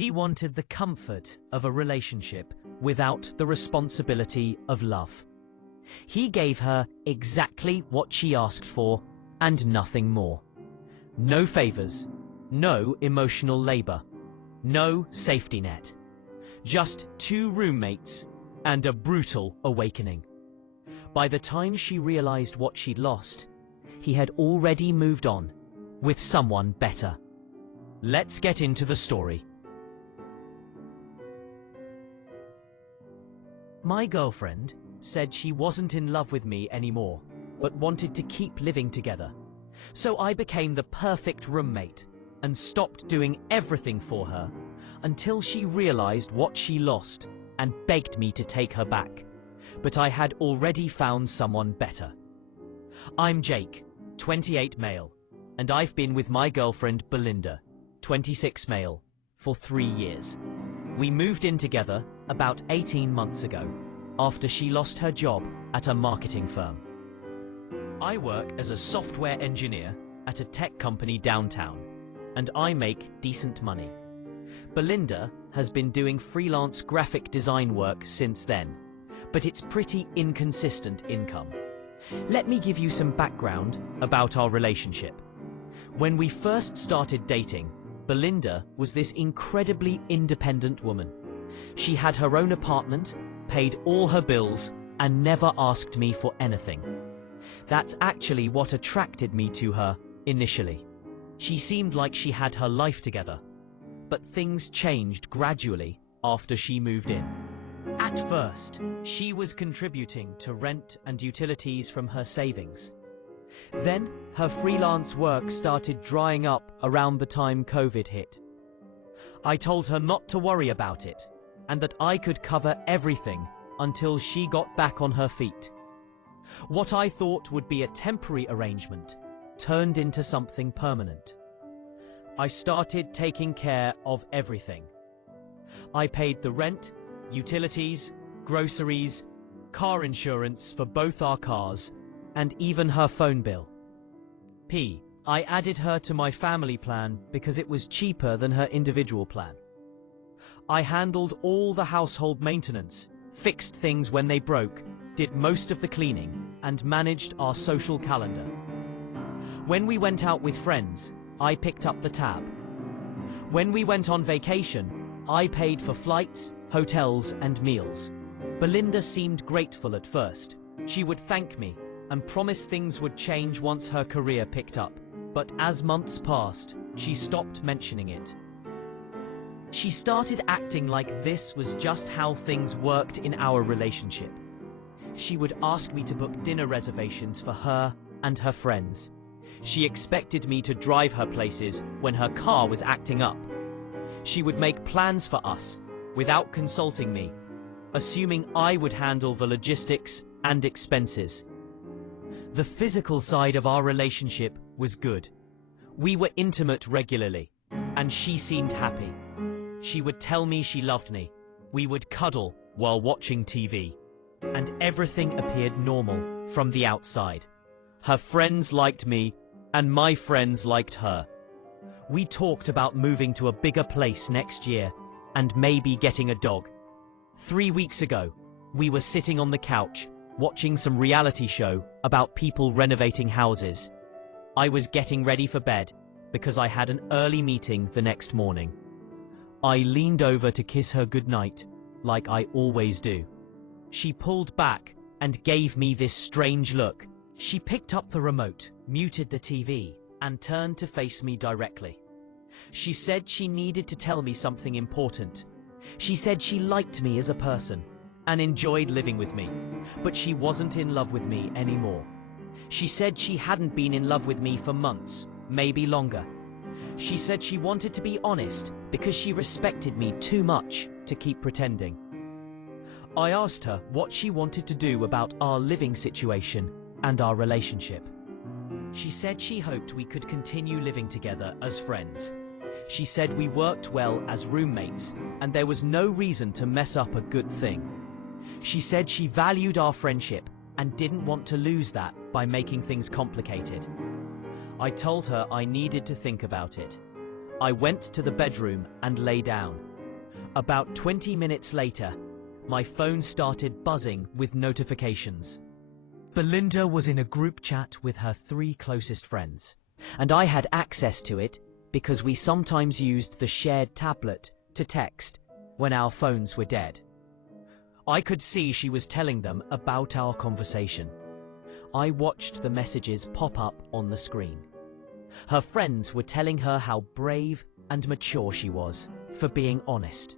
She wanted the comfort of a relationship without the responsibility of love. He gave her exactly what she asked for and nothing more. No favors, no emotional labor, no safety net. Just two roommates and a brutal awakening. By the time she realized what she'd lost, he had already moved on with someone better. Let's get into the story. My girlfriend said she wasn't in love with me anymore, but wanted to keep living together. So I became the perfect roommate and stopped doing everything for her until she realized what she lost and begged me to take her back. But I had already found someone better. I'm Jake, 28 male, and I've been with my girlfriend Belinda, 26 male, for 3 years. We moved in together about 18 months ago, after she lost her job at a marketing firm. I work as a software engineer at a tech company downtown, and I make decent money. Belinda has been doing freelance graphic design work since then, but it's pretty inconsistent income. Let me give you some background about our relationship. When we first started dating, Belinda was this incredibly independent woman. She had her own apartment, paid all her bills, and never asked me for anything. That's actually what attracted me to her initially. She seemed like she had her life together, but things changed gradually after she moved in. At first, she was contributing to rent and utilities from her savings. Then, her freelance work started drying up around the time COVID hit. I told her not to worry about it, and that I could cover everything until she got back on her feet. What I thought would be a temporary arrangement turned into something permanent. I started taking care of everything. I paid the rent, utilities, groceries, car insurance for both our cars, and even her phone bill. I added her to my family plan because it was cheaper than her individual plan. I handled all the household maintenance, fixed things when they broke, did most of the cleaning, and managed our social calendar. When we went out with friends, I picked up the tab. When we went on vacation, I paid for flights, hotels, and meals. Belinda seemed grateful at first. She would thank me and promise things would change once her career picked up. But as months passed, she stopped mentioning it. She started acting like this was just how things worked in our relationship. She would ask me to book dinner reservations for her and her friends. She expected me to drive her places when her car was acting up. She would make plans for us without consulting me, assuming I would handle the logistics and expenses. The physical side of our relationship was good. We were intimate regularly, and she seemed happy. She would tell me she loved me. We would cuddle while watching TV, and everything appeared normal from the outside. Her friends liked me, and my friends liked her. We talked about moving to a bigger place next year, and maybe getting a dog. 3 weeks ago, we were sitting on the couch, watching some reality show about people renovating houses. I was getting ready for bed because I had an early meeting the next morning. I leaned over to kiss her goodnight, like I always do. She pulled back and gave me this strange look. She picked up the remote, muted the TV, and turned to face me directly. She said she needed to tell me something important. She said she liked me as a person and enjoyed living with me, but she wasn't in love with me anymore. She said she hadn't been in love with me for months, maybe longer. She said she wanted to be honest because she respected me too much to keep pretending. I asked her what she wanted to do about our living situation and our relationship. She said she hoped we could continue living together as friends. She said we worked well as roommates and there was no reason to mess up a good thing. She said she valued our friendship and didn't want to lose that by making things complicated. I told her I needed to think about it. I went to the bedroom and lay down. About 20 minutes later, my phone started buzzing with notifications. Belinda was in a group chat with her 3 closest friends, and I had access to it because we sometimes used the shared tablet to text when our phones were dead. I could see she was telling them about our conversation. I watched the messages pop up on the screen. Her friends were telling her how brave and mature she was for being honest.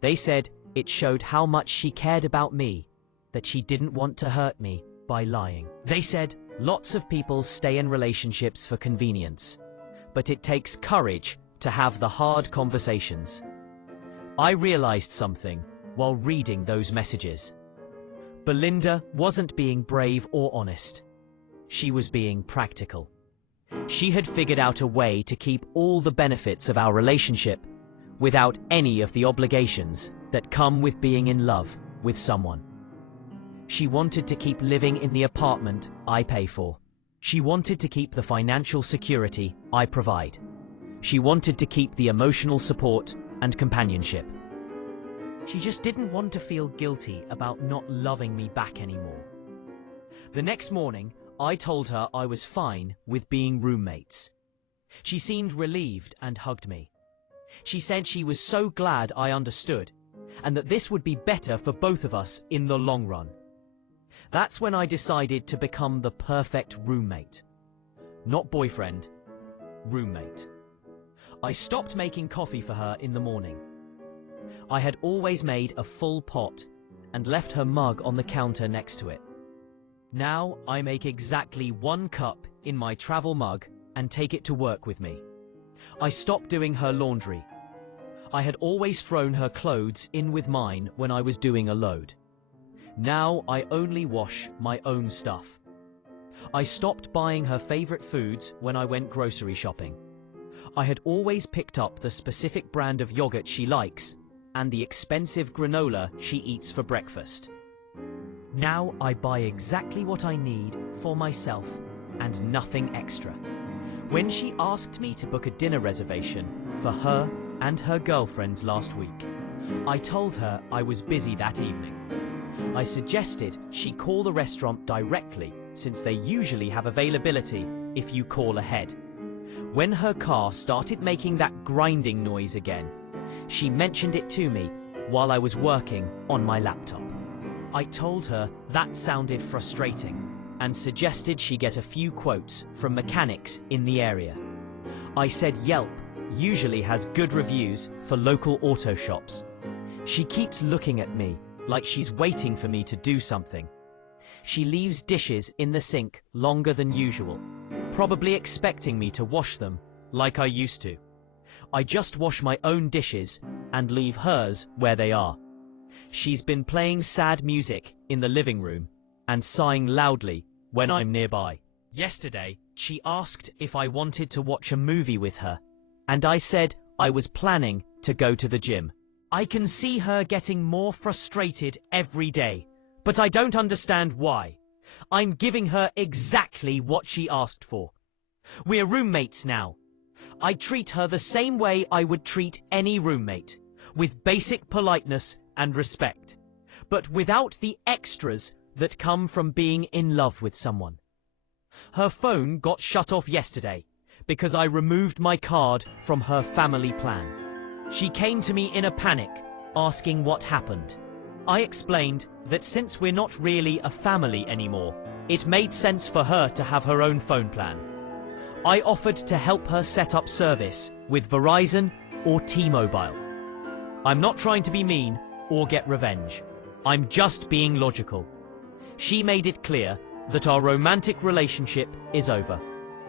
They said it showed how much she cared about me, that she didn't want to hurt me by lying. They said lots of people stay in relationships for convenience, but it takes courage to have the hard conversations. I realized something while reading those messages. Belinda wasn't being brave or honest. She was being practical. She had figured out a way to keep all the benefits of our relationship without any of the obligations that come with being in love with someone. She wanted to keep living in the apartment I pay for. She wanted to keep the financial security I provide. She wanted to keep the emotional support and companionship. She just didn't want to feel guilty about not loving me back anymore. The next morning, I told her I was fine with being roommates. She seemed relieved and hugged me. She said she was so glad I understood, and that this would be better for both of us in the long run. That's when I decided to become the perfect roommate. Not boyfriend, roommate. I stopped making coffee for her in the morning. I had always made a full pot and left her mug on the counter next to it. Now I make exactly 1 cup in my travel mug and take it to work with me. I stopped doing her laundry. I had always thrown her clothes in with mine when I was doing a load. Now I only wash my own stuff. I stopped buying her favorite foods when I went grocery shopping. I had always picked up the specific brand of yogurt she likes and the expensive granola she eats for breakfast. Now I buy exactly what I need for myself and nothing extra. When she asked me to book a dinner reservation for her and her girlfriends last week, I told her I was busy that evening. I suggested she call the restaurant directly since they usually have availability if you call ahead. When her car started making that grinding noise again, she mentioned it to me while I was working on my laptop. I told her that sounded frustrating and suggested she get a few quotes from mechanics in the area. I said Yelp usually has good reviews for local auto shops. She keeps looking at me like she's waiting for me to do something. She leaves dishes in the sink longer than usual, probably expecting me to wash them like I used to. I just wash my own dishes and leave hers where they are. She's been playing sad music in the living room and sighing loudly when I'm nearby. Yesterday, she asked if I wanted to watch a movie with her, and I said I was planning to go to the gym. I can see her getting more frustrated every day, but I don't understand why. I'm giving her exactly what she asked for. We're roommates now. I treat her the same way I would treat any roommate, with basic politeness and respect, but without the extras that come from being in love with someone. Her phone got shut off yesterday because I removed my card from her family plan. She came to me in a panic, asking what happened. I explained that since we're not really a family anymore, it made sense for her to have her own phone plan. I offered to help her set up service with Verizon or T-Mobile. I'm not trying to be mean or get revenge. I'm just being logical. She made it clear that our romantic relationship is over,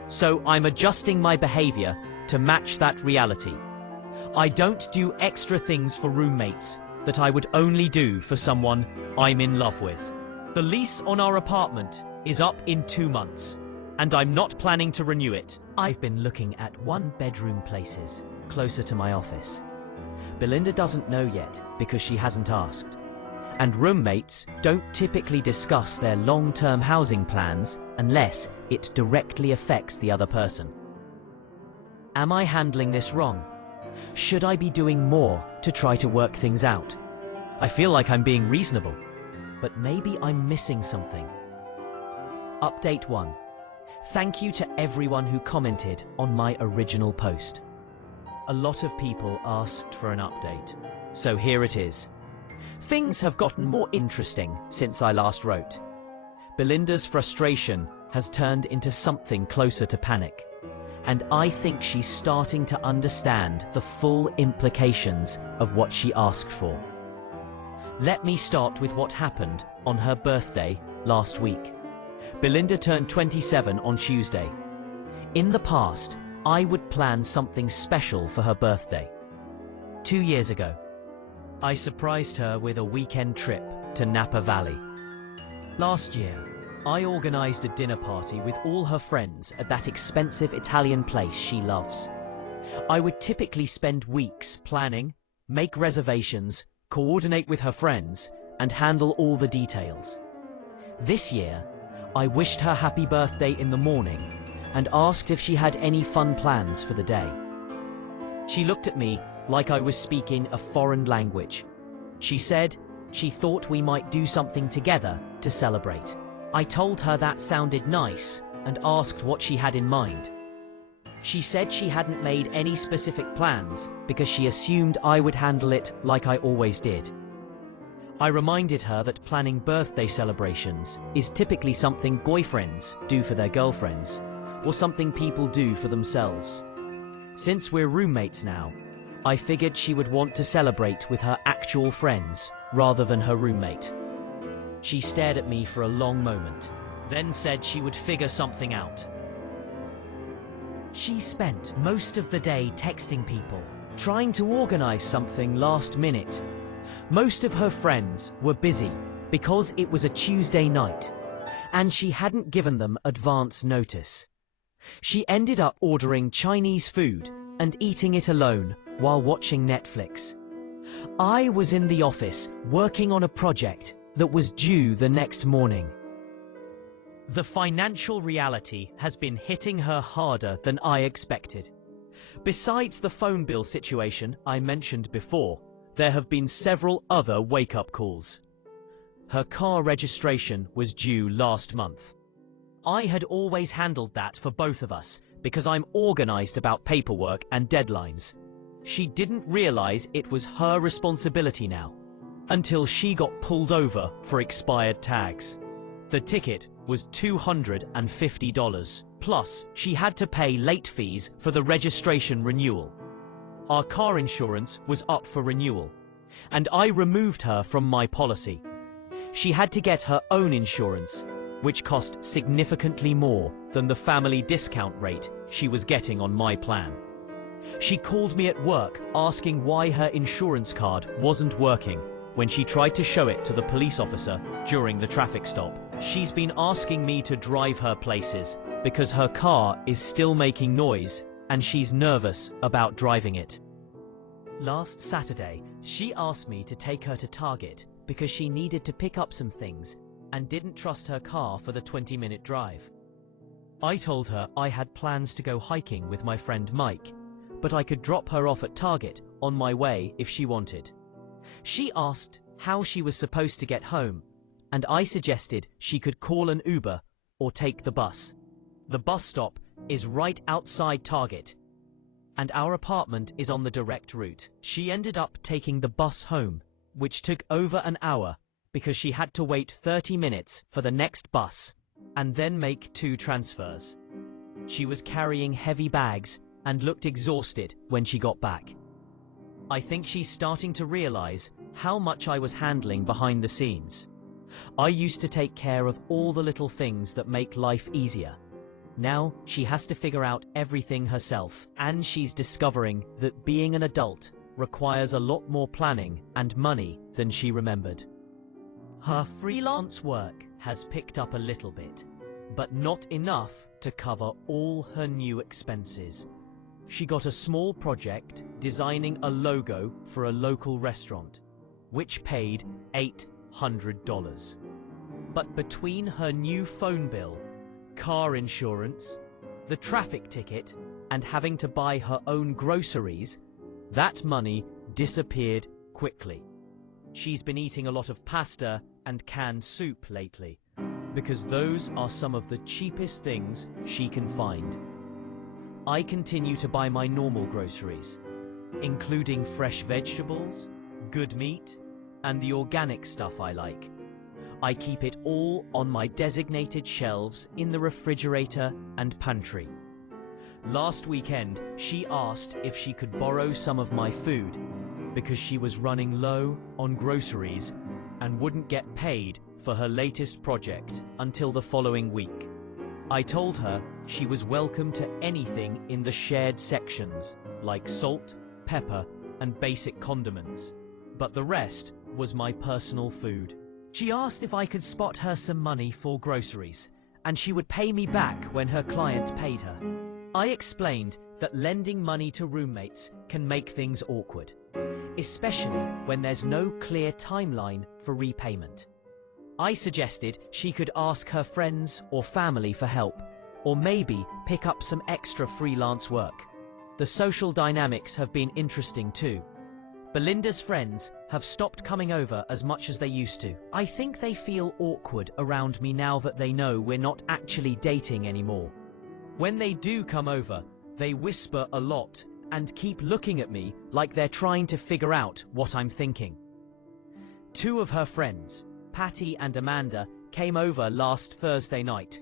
so I'm adjusting my behavior to match that reality. I don't do extra things for roommates that I would only do for someone I'm in love with. The lease on our apartment is up in 2 months, and I'm not planning to renew it. I've been looking at 1-bedroom places closer to my office. Belinda doesn't know yet because she hasn't asked. And roommates don't typically discuss their long-term housing plans unless it directly affects the other person. Am I handling this wrong? Should I be doing more to try to work things out. I feel like I'm being reasonable, but maybe I'm missing something. Update 1. Thank you to everyone who commented on my original post. A lot of people asked for an update, so here it is. Things have gotten more interesting since I last wrote. Belinda's frustration has turned into something closer to panic, and I think she's starting to understand the full implications of what she asked for. Let me start with what happened on her birthday last week. Belinda turned 27 on Tuesday. In the past, I would plan something special for her birthday. 2 years ago, I surprised her with a weekend trip to Napa Valley. Last year, I organized a dinner party with all her friends at that expensive Italian place she loves. I would typically spend weeks planning, make reservations, coordinate with her friends, and handle all the details. This year, I wished her happy birthday in the morning and asked if she had any fun plans for the day. She looked at me like I was speaking a foreign language. She said she thought we might do something together to celebrate. I told her that sounded nice and asked what she had in mind. She said she hadn't made any specific plans because she assumed I would handle it like I always did. I reminded her that planning birthday celebrations is typically something boyfriends do for their girlfriends, or something people do for themselves. Since we're roommates now, I figured she would want to celebrate with her actual friends rather than her roommate. She stared at me for a long moment, then said she would figure something out. She spent most of the day texting people, trying to organize something last minute. Most of her friends were busy because it was a Tuesday night, and she hadn't given them advance notice. She ended up ordering Chinese food and eating it alone while watching Netflix. I was in the office working on a project that was due the next morning. The financial reality has been hitting her harder than I expected. Besides the phone bill situation I mentioned before, there have been several other wake-up calls. Her car registration was due last month. I had always handled that for both of us because I'm organized about paperwork and deadlines. She didn't realize it was her responsibility now, until she got pulled over for expired tags. The ticket was $250, plus she had to pay late fees for the registration renewal. Our car insurance was up for renewal, and I removed her from my policy. She had to get her own insurance, which cost significantly more than the family discount rate she was getting on my plan. She called me at work asking why her insurance card wasn't working when she tried to show it to the police officer during the traffic stop. She's been asking me to drive her places because her car is still making noise and she's nervous about driving it. Last Saturday, she asked me to take her to Target because she needed to pick up some things and didn't trust her car for the 20-minute drive. I told her I had plans to go hiking with my friend Mike, but I could drop her off at Target on my way if she wanted. She asked how she was supposed to get home, and I suggested she could call an Uber or take the bus. The bus stop is right outside Target, and our apartment is on the direct route. She ended up taking the bus home, which took over an hour because she had to wait 30 minutes for the next bus and then make 2 transfers. She was carrying heavy bags and looked exhausted when she got back. I think she's starting to realize how much I was handling behind the scenes. I used to take care of all the little things that make life easier. Now she has to figure out everything herself, and she's discovering that being an adult requires a lot more planning and money than she remembered. Her freelance work has picked up a little bit, but not enough to cover all her new expenses. She got a small project designing a logo for a local restaurant, which paid $800. But between her new phone bill, car insurance, the traffic ticket, and having to buy her own groceries, that money disappeared quickly. She's been eating a lot of pasta and canned soup lately, because those are some of the cheapest things she can find. I continue to buy my normal groceries, including fresh vegetables, good meat, and the organic stuff I like. I keep it all on my designated shelves in the refrigerator and pantry. Last weekend, she asked if she could borrow some of my food because she was running low on groceries and wouldn't get paid for her latest project until the following week. I told her she was welcome to anything in the shared sections, like salt, pepper, and basic condiments, but the rest was my personal food. She asked if I could spot her some money for groceries, and she would pay me back when her client paid her. I explained that lending money to roommates can make things awkward, especially when there's no clear timeline for repayment. I suggested she could ask her friends or family for help, or maybe pick up some extra freelance work. The social dynamics have been interesting too. Belinda's friends have stopped coming over as much as they used to. I think they feel awkward around me now that they know we're not actually dating anymore. When they do come over, they whisper a lot and keep looking at me like they're trying to figure out what I'm thinking. Two of her friends, Patty and Amanda, came over last Thursday night.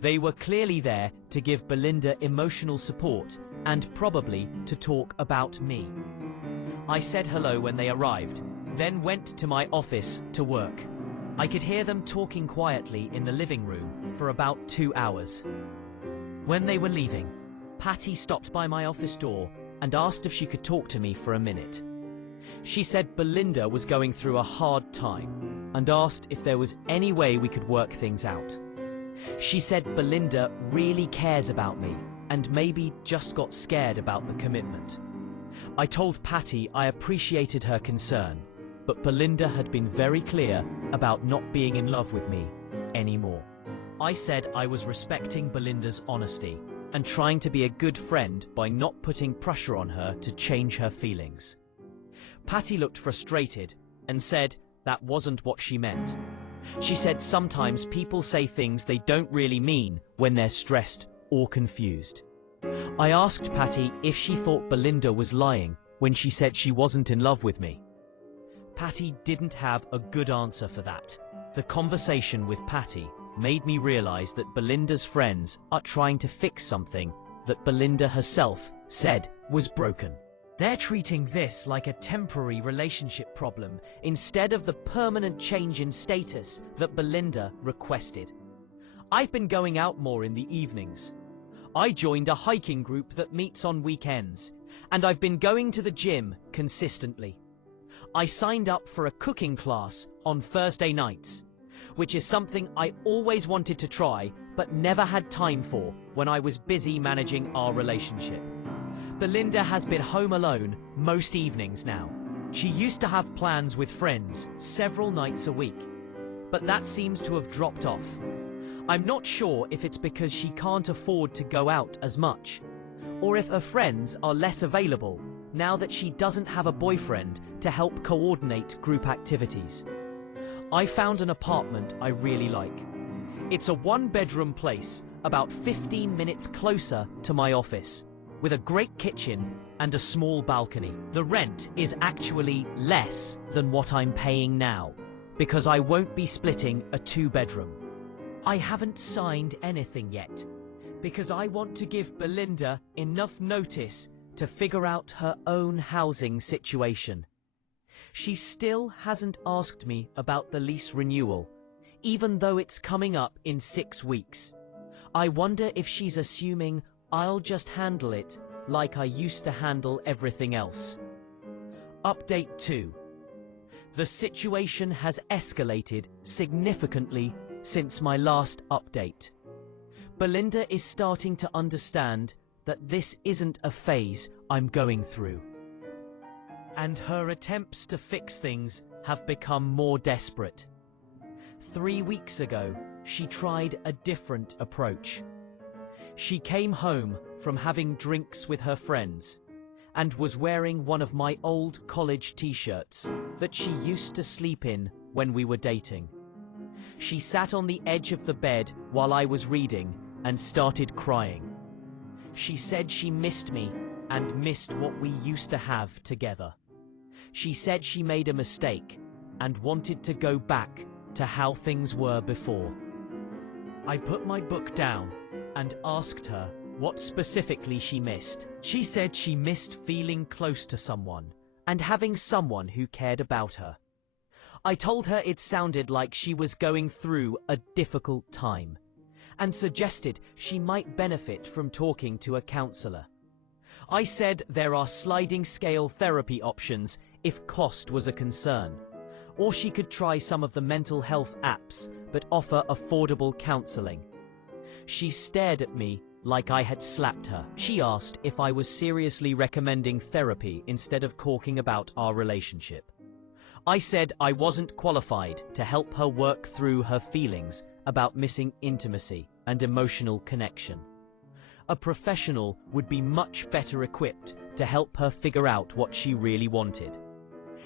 They were clearly there to give Belinda emotional support and probably to talk about me. I said hello when they arrived, then went to my office to work. I could hear them talking quietly in the living room for about 2 hours. When they were leaving, Patty stopped by my office door and asked if she could talk to me for a minute. She said Belinda was going through a hard time and asked if there was any way we could work things out. She said Belinda really cares about me and maybe just got scared about the commitment. I told Patty I appreciated her concern, but Belinda had been very clear about not being in love with me anymore. I said I was respecting Belinda's honesty and trying to be a good friend by not putting pressure on her to change her feelings. Patty looked frustrated and said that wasn't what she meant. She said sometimes people say things they don't really mean when they're stressed or confused. I asked Patty if she thought Belinda was lying when she said she wasn't in love with me. Patty didn't have a good answer for that. The conversation with Patty made me realize that Belinda's friends are trying to fix something that Belinda herself said was broken. They're treating this like a temporary relationship problem instead of the permanent change in status that Belinda requested. I've been going out more in the evenings. I joined a hiking group that meets on weekends, and I've been going to the gym consistently. I signed up for a cooking class on Thursday nights, which is something I always wanted to try but never had time for when I was busy managing our relationship. Belinda has been home alone most evenings now. She used to have plans with friends several nights a week, but that seems to have dropped off. I'm not sure if it's because she can't afford to go out as much, or if her friends are less available now that she doesn't have a boyfriend to help coordinate group activities. I found an apartment I really like. It's a one-bedroom place about 15 minutes closer to my office, with a great kitchen and a small balcony. The rent is actually less than what I'm paying now, because I won't be splitting a 2-bedroom. I haven't signed anything yet, because I want to give Belinda enough notice to figure out her own housing situation. She still hasn't asked me about the lease renewal, even though it's coming up in 6 weeks. I wonder if she's assuming I'll just handle it like I used to handle everything else. Update 2. The situation has escalated significantly since my last update. Belinda is starting to understand that this isn't a phase I'm going through, and her attempts to fix things have become more desperate. 3 weeks ago, she tried a different approach. She came home from having drinks with her friends and was wearing one of my old college t-shirts that she used to sleep in when we were dating. She sat on the edge of the bed while I was reading and started crying. She said she missed me and missed what we used to have together. She said she made a mistake and wanted to go back to how things were before. I put my book down and asked her what specifically she missed. She said she missed feeling close to someone and having someone who cared about her. I told her it sounded like she was going through a difficult time and suggested she might benefit from talking to a counselor. I said there are sliding scale therapy options if cost was a concern, or she could try some of the mental health apps but offer affordable counseling. She stared at me like I had slapped her. She asked if I was seriously recommending therapy instead of talking about our relationship. I said I wasn't qualified to help her work through her feelings about missing intimacy and emotional connection. A professional would be much better equipped to help her figure out what she really wanted.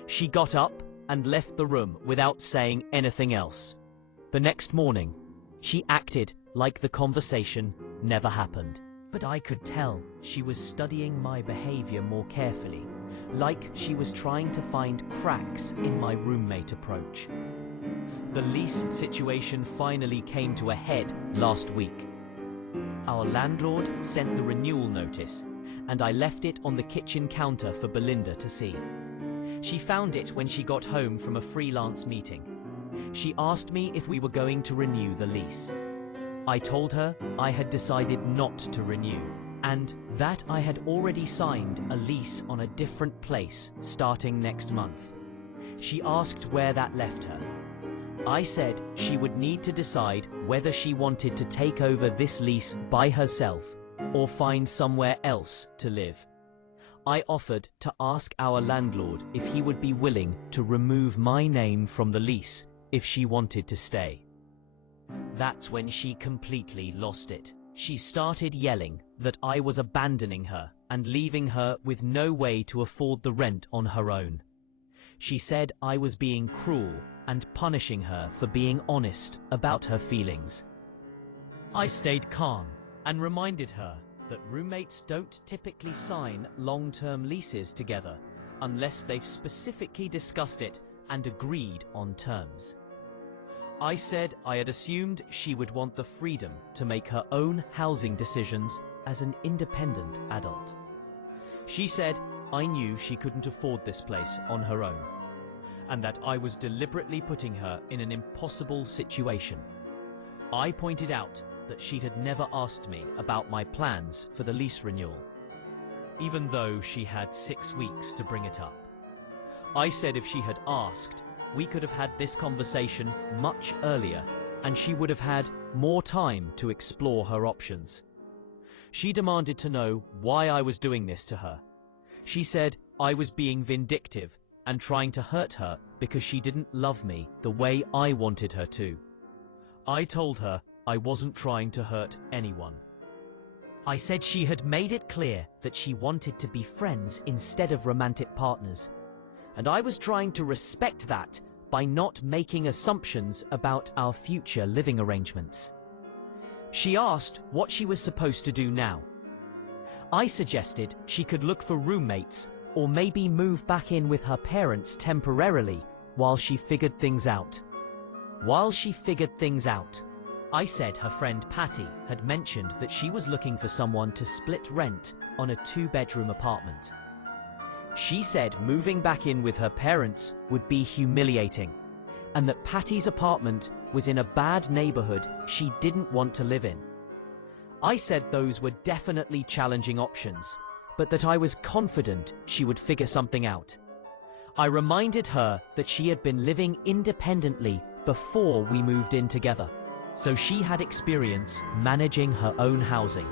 She got up and left the room without saying anything else. The next morning, she acted like the conversation never happened. But I could tell she was studying my behavior more carefully, like she was trying to find cracks in my roommate approach. The lease situation finally came to a head last week. Our landlord sent the renewal notice, and I left it on the kitchen counter for Belinda to see. She found it when she got home from a freelance meeting. She asked me if we were going to renew the lease. I told her I had decided not to renew, and that I had already signed a lease on a different place starting next month. She asked where that left her. I said she would need to decide whether she wanted to take over this lease by herself or find somewhere else to live. I offered to ask our landlord if he would be willing to remove my name from the lease if she wanted to stay. That's when she completely lost it. She started yelling that I was abandoning her and leaving her with no way to afford the rent on her own. She said I was being cruel and punishing her for being honest about her feelings. I stayed calm and reminded her that roommates don't typically sign long-term leases together unless they've specifically discussed it and agreed on terms. I said I had assumed she would want the freedom to make her own housing decisions as an independent adult. She said I knew she couldn't afford this place on her own, and that I was deliberately putting her in an impossible situation. I pointed out that she had never asked me about my plans for the lease renewal, even though she had 6 weeks to bring it up. I said if she had asked, we could have had this conversation much earlier, and she would have had more time to explore her options. She demanded to know why I was doing this to her. She said I was being vindictive and trying to hurt her because she didn't love me the way I wanted her to. I told her I wasn't trying to hurt anyone. I said she had made it clear that she wanted to be friends instead of romantic partners, and I was trying to respect that by not making assumptions about our future living arrangements. She asked what she was supposed to do now. I suggested she could look for roommates or maybe move back in with her parents temporarily while she figured things out. I said her friend Patty had mentioned that she was looking for someone to split rent on a 2-bedroom apartment. She said moving back in with her parents would be humiliating, and that Patty's apartment was in a bad neighborhood she didn't want to live in. I said those were definitely challenging options, but that I was confident she would figure something out. I reminded her that she had been living independently before we moved in together, so she had experience managing her own housing.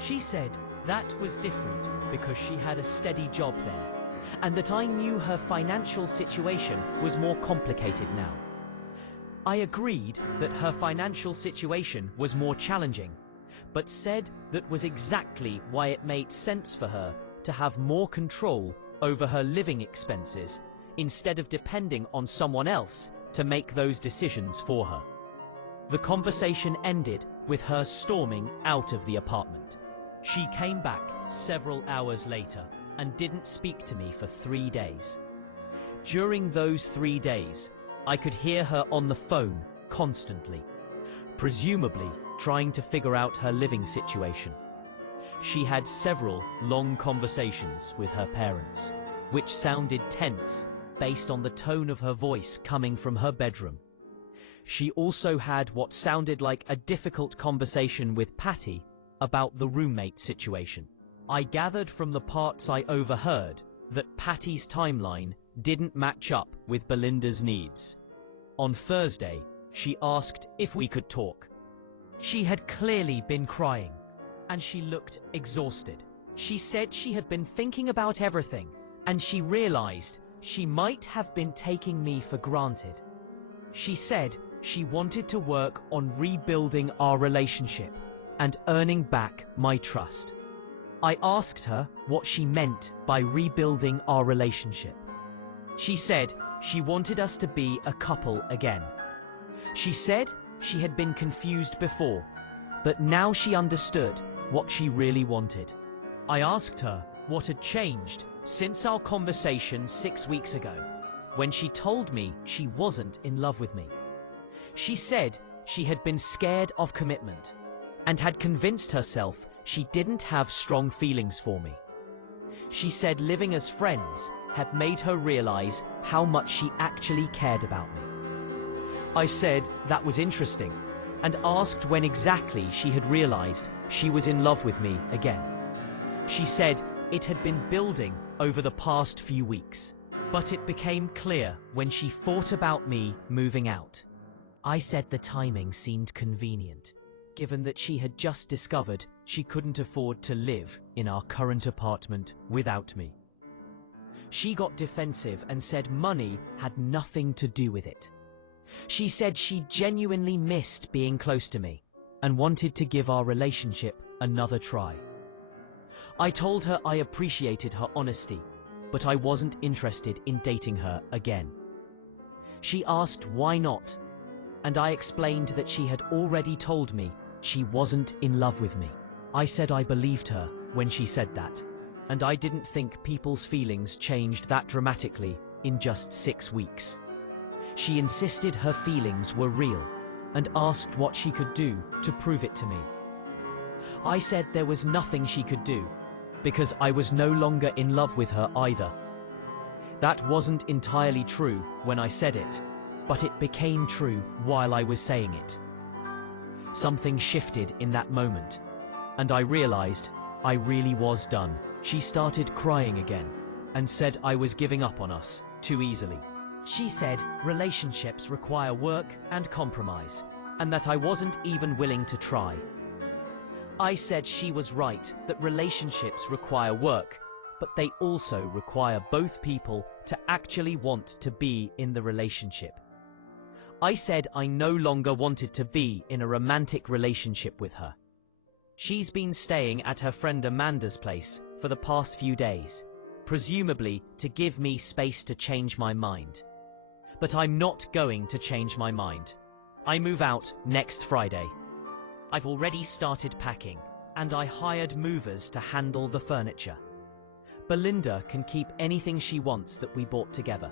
She said that was different because she had a steady job then, and that I knew her financial situation was more complicated now. I agreed that her financial situation was more challenging, but said that was exactly why it made sense for her to have more control over her living expenses instead of depending on someone else to make those decisions for her. The conversation ended with her storming out of the apartment. She came back several hours later and didn't speak to me for 3 days. During those 3 days, I could hear her on the phone constantly, presumably trying to figure out her living situation. She had several long conversations with her parents, which sounded tense based on the tone of her voice coming from her bedroom. She also had what sounded like a difficult conversation with Patty about the roommate situation. I gathered from the parts I overheard that Patty's timeline didn't match up with Belinda's needs. On Thursday, she asked if we could talk. She had clearly been crying, and she looked exhausted. She said she had been thinking about everything, and she realized she might have been taking me for granted. She said she wanted to work on rebuilding our relationship and earning back my trust. I asked her what she meant by rebuilding our relationship. She said she wanted us to be a couple again. She said she had been confused before, but now she understood what she really wanted. I asked her what had changed since our conversation 6 weeks ago, when she told me she wasn't in love with me. She said she had been scared of commitment and had convinced herself she didn't have strong feelings for me. She said living as friends had made her realize how much she actually cared about me. I said that was interesting and asked when exactly she had realized she was in love with me again. She said it had been building over the past few weeks, but it became clear when she thought about me moving out. I said the timing seemed convenient, given that she had just discovered she couldn't afford to live in our current apartment without me. She got defensive and said money had nothing to do with it. She said she genuinely missed being close to me and wanted to give our relationship another try. I told her I appreciated her honesty, but I wasn't interested in dating her again. She asked why not, and I explained that she had already told me she wasn't in love with me. I said I believed her when she said that, and I didn't think people's feelings changed that dramatically in just 6 weeks. She insisted her feelings were real and asked what she could do to prove it to me. I said there was nothing she could do because I was no longer in love with her either. That wasn't entirely true when I said it, but it became true while I was saying it. Something shifted in that moment, and I realized I really was done. She started crying again and said I was giving up on us too easily. She said relationships require work and compromise, and that I wasn't even willing to try. I said she was right, that relationships require work, but they also require both people to actually want to be in the relationship. I said I no longer wanted to be in a romantic relationship with her. She's been staying at her friend Amanda's place for the past few days, presumably to give me space to change my mind. But I'm not going to change my mind. I move out next Friday. I've already started packing, and I hired movers to handle the furniture. Belinda can keep anything she wants that we bought together.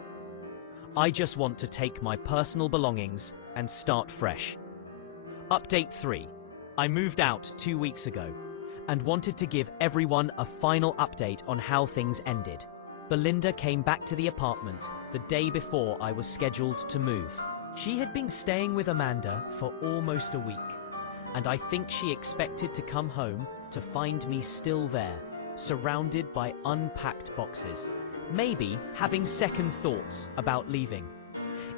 I just want to take my personal belongings and start fresh. Update 3. I moved out 2 weeks ago and wanted to give everyone a final update on how things ended. Belinda came back to the apartment the day before I was scheduled to move. She had been staying with Amanda for almost a week, and I think she expected to come home to find me still there, surrounded by unpacked boxes, maybe having second thoughts about leaving.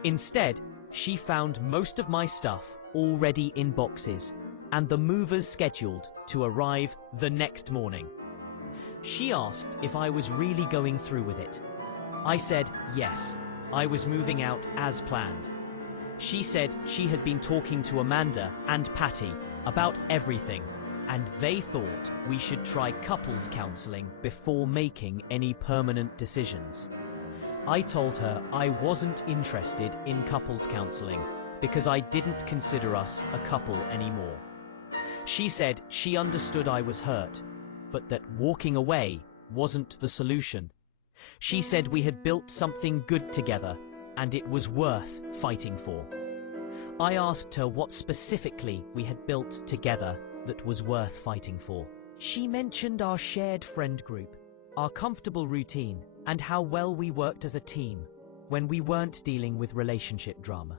Instead, she found most of my stuff already in boxes, and the movers scheduled to arrive the next morning. She asked if I was really going through with it. I said yes, I was moving out as planned. She said she had been talking to Amanda and Patty about everything and they thought we should try couples counseling before making any permanent decisions. I told her I wasn't interested in couples counseling because I didn't consider us a couple anymore. She said she understood I was hurt, but that walking away wasn't the solution. She said we had built something good together and it was worth fighting for. I asked her what specifically we had built together that was worth fighting for. She mentioned our shared friend group, our comfortable routine, and how well we worked as a team when we weren't dealing with relationship drama.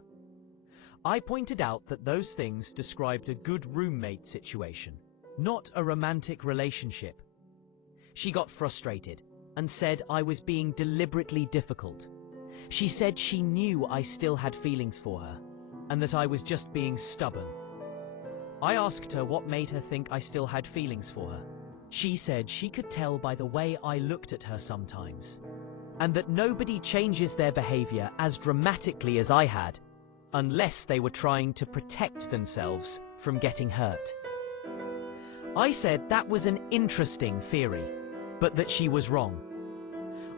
I pointed out that those things described a good roommate situation, not a romantic relationship. She got frustrated and said I was being deliberately difficult. She said she knew I still had feelings for her and that I was just being stubborn. I asked her what made her think I still had feelings for her. She said she could tell by the way I looked at her sometimes, and that nobody changes their behavior as dramatically as I had unless they were trying to protect themselves from getting hurt. I said that was an interesting theory, but that she was wrong.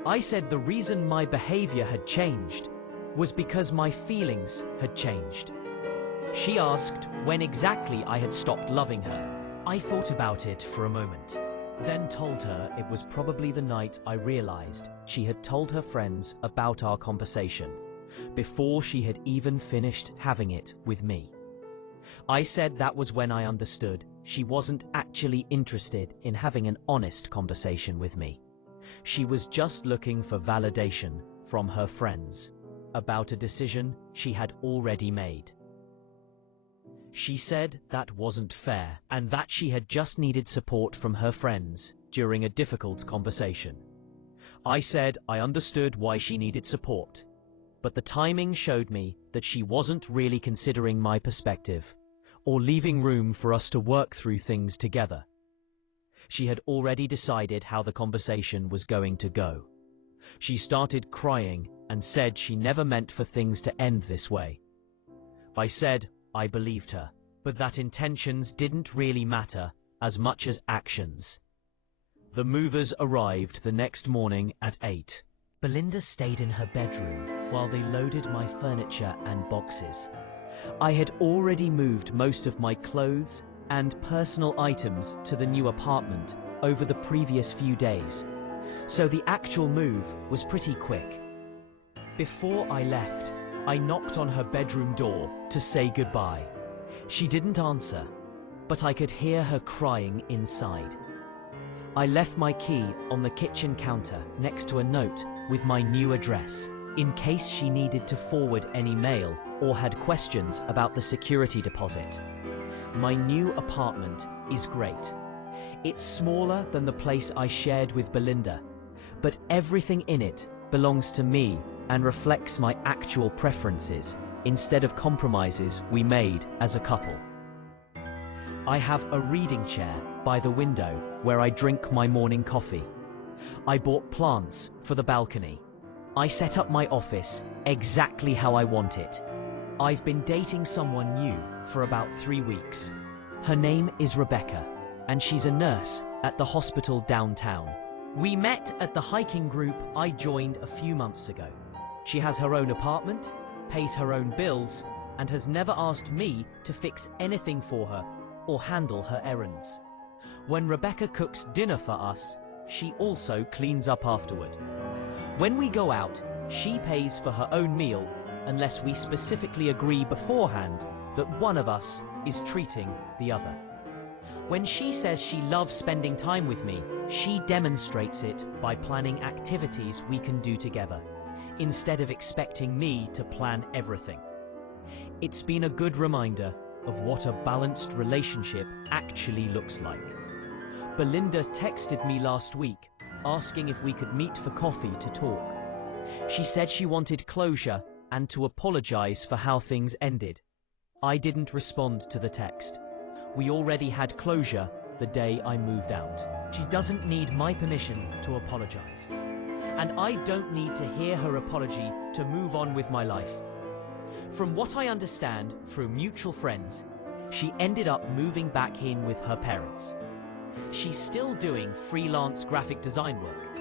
I said the reason my behavior had changed was because my feelings had changed. She asked when exactly I had stopped loving her. I thought about it for a moment, then told her it was probably the night I realized she had told her friends about our conversation before she had even finished having it with me. I said that was when I understood she wasn't actually interested in having an honest conversation with me. She was just looking for validation from her friends about a decision she had already made. She said that wasn't fair and that she had just needed support from her friends during a difficult conversation. I said I understood why she needed support, but the timing showed me that she wasn't really considering my perspective or leaving room for us to work through things together. She had already decided how the conversation was going to go. She started crying and said she never meant for things to end this way. I said I believed her, but that intentions didn't really matter as much as actions. The movers arrived the next morning at 8. Belinda stayed in her bedroom while they loaded my furniture and boxes. I had already moved most of my clothes and personal items to the new apartment over the previous few days, so the actual move was pretty quick. Before I left, I knocked on her bedroom door to say goodbye. She didn't answer, but I could hear her crying inside. I left my key on the kitchen counter next to a note with my new address, in case she needed to forward any mail or had questions about the security deposit. My new apartment is great. It's smaller than the place I shared with Belinda, but everything in it belongs to me and reflects my actual preferences instead of compromises we made as a couple. I have a reading chair by the window where I drink my morning coffee. I bought plants for the balcony. I set up my office exactly how I want it. I've been dating someone new for about 3 weeks. Her name is Rebecca, and she's a nurse at the hospital downtown. We met at the hiking group I joined a few months ago. She has her own apartment, pays her own bills, and has never asked me to fix anything for her or handle her errands. When Rebecca cooks dinner for us, she also cleans up afterward. When we go out, she pays for her own meal unless we specifically agree beforehand that one of us is treating the other. When she says she loves spending time with me, she demonstrates it by planning activities we can do together, instead of expecting me to plan everything. It's been a good reminder of what a balanced relationship actually looks like. Belinda texted me last week asking if we could meet for coffee to talk. She said she wanted closure and to apologize for how things ended. I didn't respond to the text. We already had closure the day I moved out. She doesn't need my permission to apologize. And I don't need to hear her apology to move on with my life. From what I understand through mutual friends, she ended up moving back in with her parents. She's still doing freelance graphic design work,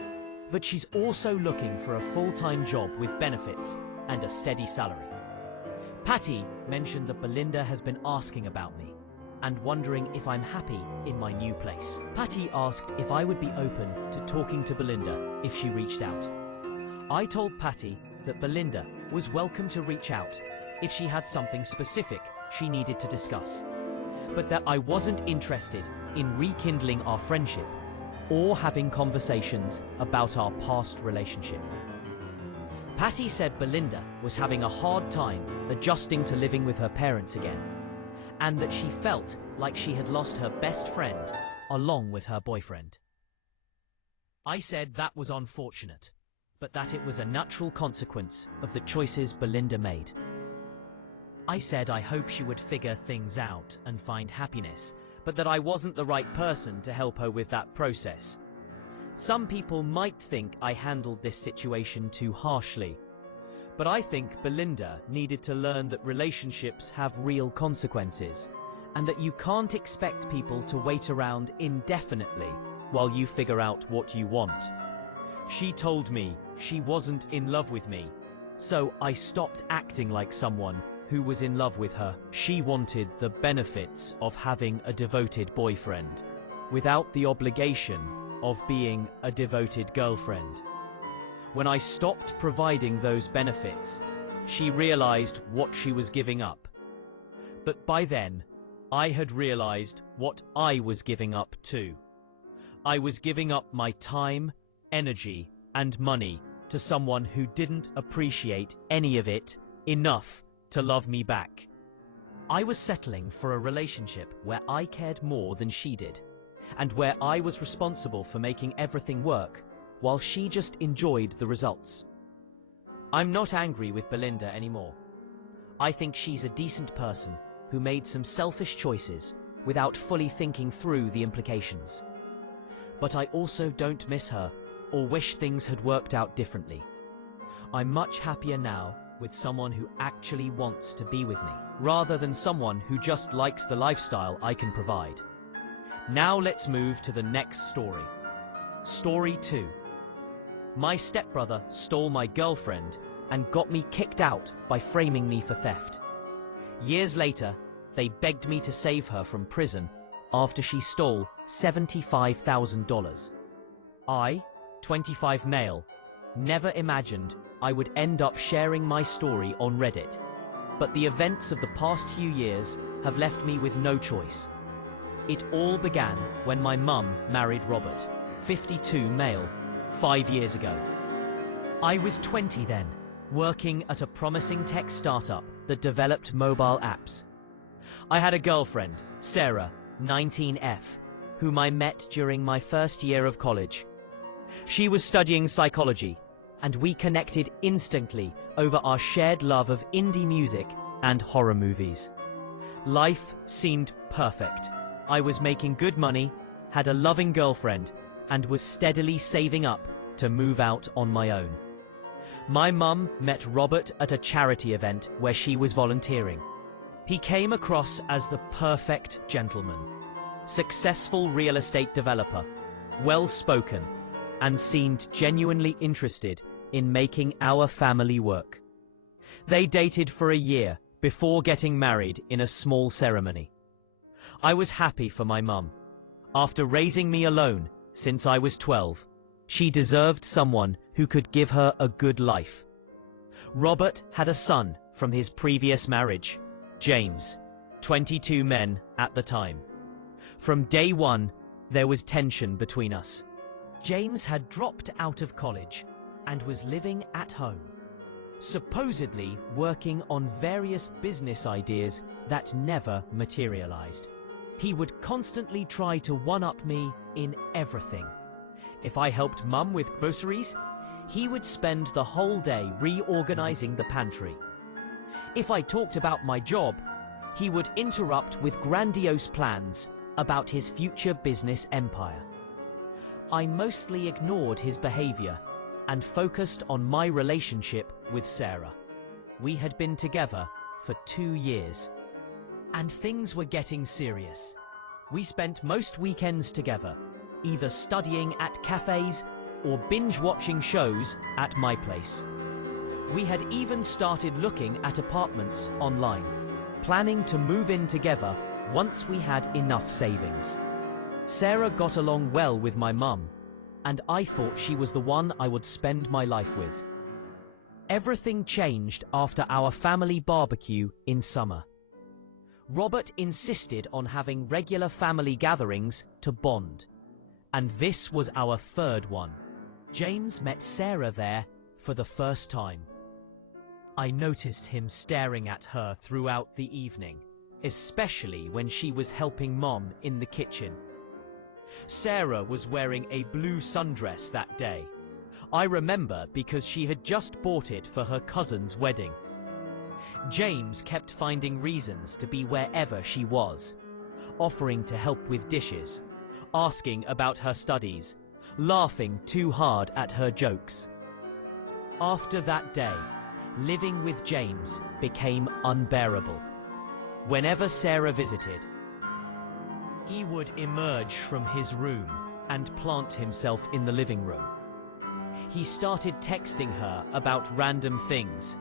but she's also looking for a full-time job with benefits and a steady salary. Patty mentioned that Belinda has been asking about me and wondering if I'm happy in my new place. Patty asked if I would be open to talking to Belinda if she reached out. I told Patty that Belinda was welcome to reach out if she had something specific she needed to discuss, but that I wasn't interested in rekindling our friendship or having conversations about our past relationship. Patty said Belinda was having a hard time adjusting to living with her parents again, and that she felt like she had lost her best friend along with her boyfriend. I said that was unfortunate, but that it was a natural consequence of the choices Belinda made. I said I hope she would figure things out and find happiness, but that I wasn't the right person to help her with that process. Some people might think I handled this situation too harshly, but I think Belinda needed to learn that relationships have real consequences, and that you can't expect people to wait around indefinitely while you figure out what you want. She told me she wasn't in love with me, so I stopped acting like someone who was in love with her. She wanted the benefits of having a devoted boyfriend, without the obligation of being a devoted girlfriend. When I stopped providing those benefits, she realized what she was giving up. But by then, I had realized what I was giving up too. I was giving up my time, energy, and money to someone who didn't appreciate any of it enough to love me back. I was settling for a relationship where I cared more than she did, and where I was responsible for making everything work, while she just enjoyed the results. I'm not angry with Belinda anymore. I think she's a decent person who made some selfish choices without fully thinking through the implications. But I also don't miss her or wish things had worked out differently. I'm much happier now with someone who actually wants to be with me, rather than someone who just likes the lifestyle I can provide. Now let's move to the next story. Story 2. My stepbrother stole my girlfriend and got me kicked out by framing me for theft. Years later, they begged me to save her from prison after she stole $75,000. I, 25 male, never imagined I would end up sharing my story on Reddit, but the events of the past few years have left me with no choice. It all began when my mum married Robert, 52 male, 5 years ago. I was 20 then, working at a promising tech startup that developed mobile apps. I had a girlfriend, Sarah, 19F, whom I met during my first year of college. She was studying psychology, and we connected instantly over our shared love of indie music and horror movies. Life seemed perfect. I was making good money, had a loving girlfriend, and was steadily saving up to move out on my own. My mum met Robert at a charity event where she was volunteering. He came across as the perfect gentleman, successful real estate developer, well-spoken, and seemed genuinely interested in making our family work. They dated for a year before getting married in a small ceremony. I was happy for my mum. After raising me alone since I was 12, she deserved someone who could give her a good life. Robert had a son from his previous marriage, James, 22 men at the time. From day one, there was tension between us. James had dropped out of college and was living at home, supposedly working on various business ideas that never materialized. He would constantly try to one-up me in everything. If I helped Mum with groceries, he would spend the whole day reorganizing the pantry. If I talked about my job, he would interrupt with grandiose plans about his future business empire. I mostly ignored his behavior and focused on my relationship with Sarah. We had been together for 2 years. And things were getting serious. We spent most weekends together, either studying at cafes or binge-watching shows at my place. We had even started looking at apartments online, planning to move in together once we had enough savings. Sarah got along well with my mum, and I thought she was the one I would spend my life with. Everything changed after our family barbecue in summer. Robert insisted on having regular family gatherings to bond, and this was our third one. James met Sarah there for the first time. I noticed him staring at her throughout the evening, especially when she was helping Mom in the kitchen. Sarah was wearing a blue sundress that day. I remember because she had just bought it for her cousin's wedding. James kept finding reasons to be wherever she was, offering to help with dishes, asking about her studies, laughing too hard at her jokes. After that day, living with James became unbearable. Whenever Sarah visited, he would emerge from his room and plant himself in the living room. He started texting her about random things,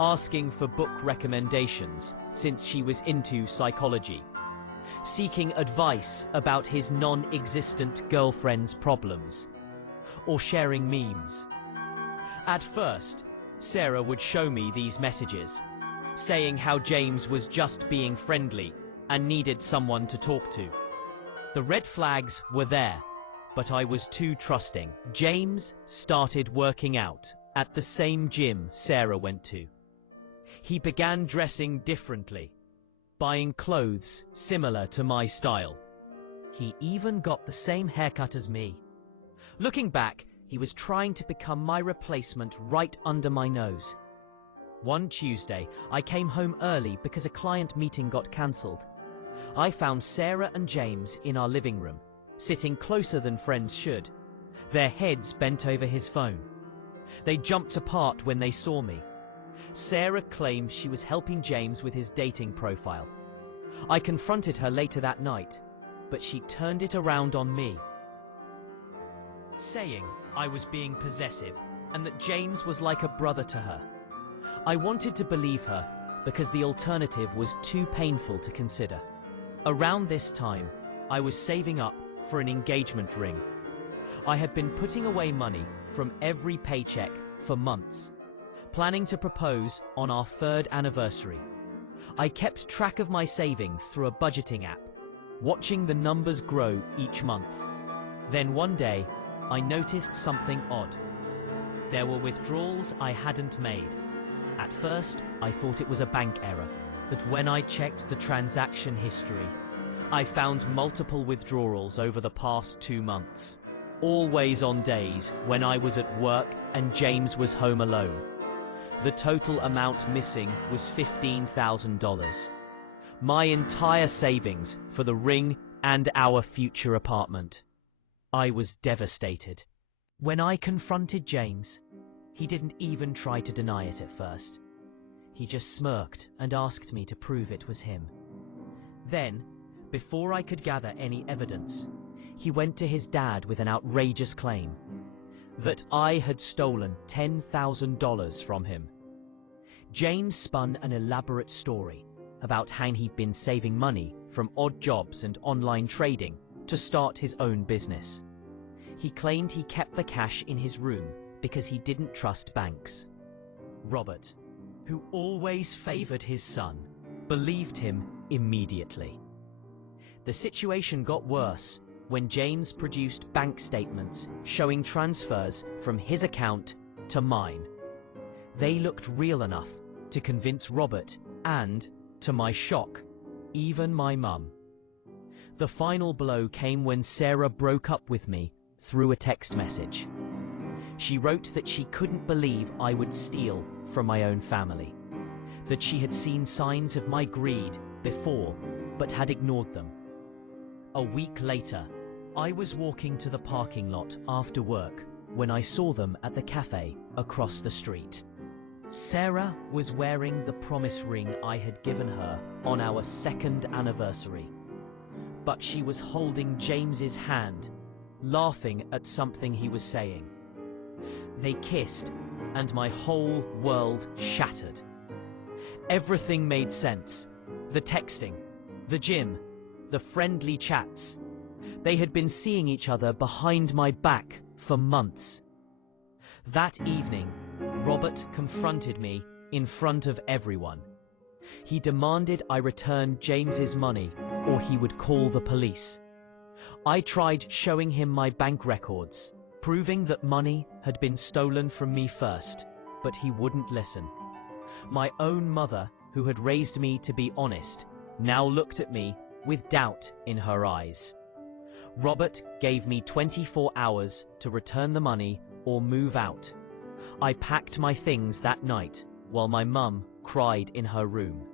asking for book recommendations since she was into psychology, seeking advice about his non-existent girlfriend's problems, or sharing memes. At first, Sarah would show me these messages, saying how James was just being friendly and needed someone to talk to. The red flags were there, but I was too trusting. James started working out at the same gym Sarah went to. He began dressing differently, buying clothes similar to my style. He even got the same haircut as me. Looking back, he was trying to become my replacement right under my nose. One Tuesday, I came home early because a client meeting got cancelled. I found Sarah and James in our living room, sitting closer than friends should, their heads bent over his phone. They jumped apart when they saw me. Sarah claimed she was helping James with his dating profile. I confronted her later that night, but she turned it around on me, saying I was being possessive and that James was like a brother to her. I wanted to believe her because the alternative was too painful to consider. Around this time, I was saving up for an engagement ring. I had been putting away money from every paycheck for months, planning to propose on our 3rd anniversary. I kept track of my savings through a budgeting app, watching the numbers grow each month. Then one day, I noticed something odd. There were withdrawals I hadn't made. At first, I thought it was a bank error, but when I checked the transaction history, I found multiple withdrawals over the past 2 months, always on days when I was at work and James was home alone. The total amount missing was $15,000. My entire savings for the ring and our future apartment. I was devastated. When I confronted James, he didn't even try to deny it at first. He just smirked and asked me to prove it was him. Then, before I could gather any evidence, he went to his dad with an outrageous claim that I had stolen $10,000 from him. James spun an elaborate story about how he'd been saving money from odd jobs and online trading to start his own business. He claimed he kept the cash in his room because he didn't trust banks. Robert, who always favored his son, believed him immediately. The situation got worse when James produced bank statements showing transfers from his account to mine. They looked real enough to convince Robert and, to my shock, even my mum. The final blow came when Sarah broke up with me through a text message. She wrote that she couldn't believe I would steal from my own family, that she had seen signs of my greed before but had ignored them. A week later, I was walking to the parking lot after work when I saw them at the cafe across the street. Sarah was wearing the promise ring I had given her on our second anniversary. But she was holding James's hand, laughing at something he was saying. They kissed, and my whole world shattered. Everything made sense. The texting, the gym, the friendly chats. They had been seeing each other behind my back for months. That evening, Robert confronted me in front of everyone. He demanded I return James's money or he would call the police. I tried showing him my bank records, proving that money had been stolen from me first, but he wouldn't listen. My own mother, who had raised me to be honest, now looked at me with doubt in her eyes. Robert gave me 24 hours to return the money or move out. I packed my things that night while my mum cried in her room.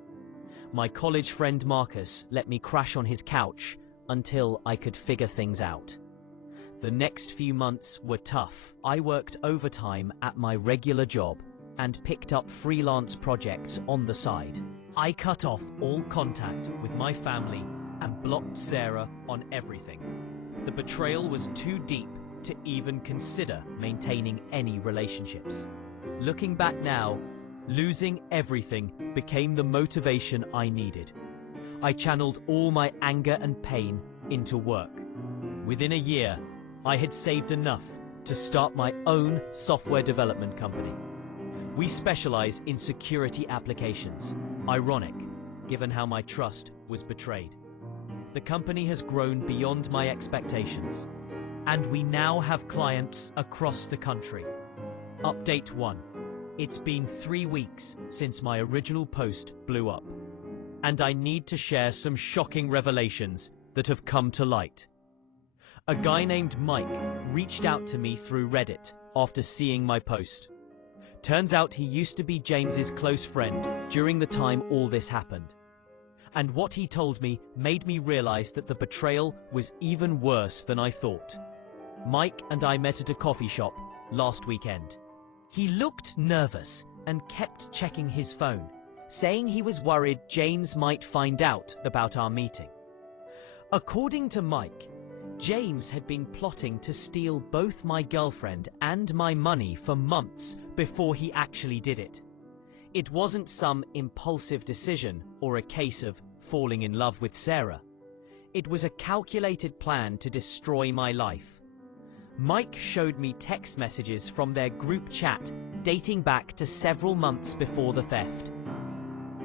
My college friend Marcus let me crash on his couch until I could figure things out. The next few months were tough. I worked overtime at my regular job and picked up freelance projects on the side. I cut off all contact with my family and blocked Sarah on everything. The betrayal was too deep to even consider maintaining any relationships. Looking back now, losing everything became the motivation I needed. I channeled all my anger and pain into work. Within a year, I had saved enough to start my own software development company. We specialize in security applications. Ironic, given how my trust was betrayed. The company has grown beyond my expectations, and we now have clients across the country. Update 1. It's been 3 weeks since my original post blew up, and I need to share some shocking revelations that have come to light. A guy named Mike reached out to me through Reddit after seeing my post. Turns out he used to be James's close friend during the time all this happened. And what he told me made me realize that the betrayal was even worse than I thought. Mike and I met at a coffee shop last weekend. He looked nervous and kept checking his phone, saying he was worried James might find out about our meeting. According to Mike, James had been plotting to steal both my girlfriend and my money for months before he actually did it. It wasn't some impulsive decision or a case of falling in love with Sarah. It was a calculated plan to destroy my life. Mike showed me text messages from their group chat dating back to several months before the theft.